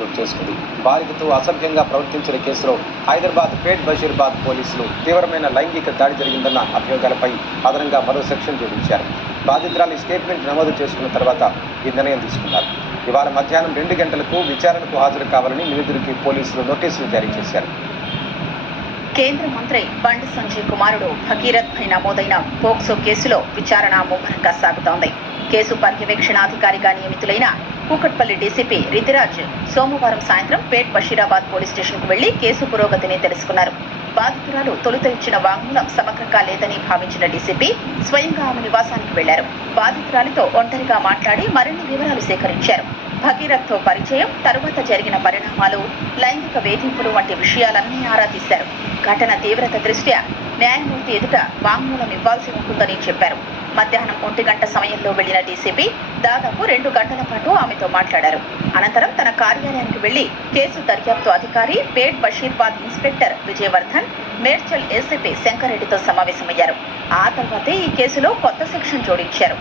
చోటు చేసుకుంది. బాలికతో అసభ్యంగా ప్రవర్తించిన కేసులో హైదరాబాద్ పేట్ బషీర్బాద్ పోలీసులు తీవ్రమైన లైంగిక దాడి జరిగిందన్న అభియోగాలపై అదనంగా మరో సెక్షన్ జోడించారు. బాధితురాలి స్టేట్మెంట్ నమోదు చేసుకున్న తర్వాత ఈ నిర్ణయం తీసుకున్నారు. ఇవాళ మధ్యాహ్నం 2 గంటలకు విచారణకు హాజరు కావాలని నిందితుడికి పోలీసులు నోటీసులు జారీ చేశారు. కేంద్ర మంత్రి బండి సంజయ్ కుమారుడు భగీరథ్ పై నమోదైన పోక్సో కేసులో విచారణ ముమ్మరంగా సాగుతోంది. కేసు పర్యవేక్షణాధికారిగా నియమితులైన కూకట్పల్లి డీసీపీ రితిరాజ్ సోమవారం సాయంత్రం పేట్ బషీరాబాద్ పోలీస్ స్టేషన్కు వెళ్లి కేసు పురోగతిని తెలుసుకున్నారు. బాధితురాలు తొలుత ఇచ్చిన వాంగ్మూలం సమగ్రంగా లేదని భావించిన డీసీపీ స్వయంగా ఆమె నివాసానికి వెళ్లారు. బాధితురాలితో ఒంటరిగా మాట్లాడి మరిన్ని వివరాలు సేకరించారు. భగీరథ్తో పరిచయం, తరువాత జరిగిన పరిణామాలు, లైంగిక వేధింపులు వంటి విషయాలన్నీ ఆరా తీశారు. ఘటన తీవ్రత దృష్ట్యా న్యాయమూర్తి ఎదుట వాంగ్మూలం ఇవ్వాల్సి ఉంటుందని చెప్పారు. మధ్యాహ్నం 1 గంట సమయంలో వెళ్లిన డీసీపీ దాదాపు 2 గంటల పాటు ఆమెతో మాట్లాడారు. అనంతరం తన కార్యాలయానికి వెళ్లి కేసు దర్యాప్తు అధికారి పేట్ బషీర్బాద్ ఇన్స్పెక్టర్ విజయవర్ధన్, మేడ్చల్ ఏసీపీ శంకర్రెడ్డితో సమావేశమయ్యారు. ఆ తర్వాతే ఈ కేసులో కొత్త సెక్షన్ జోడించారు.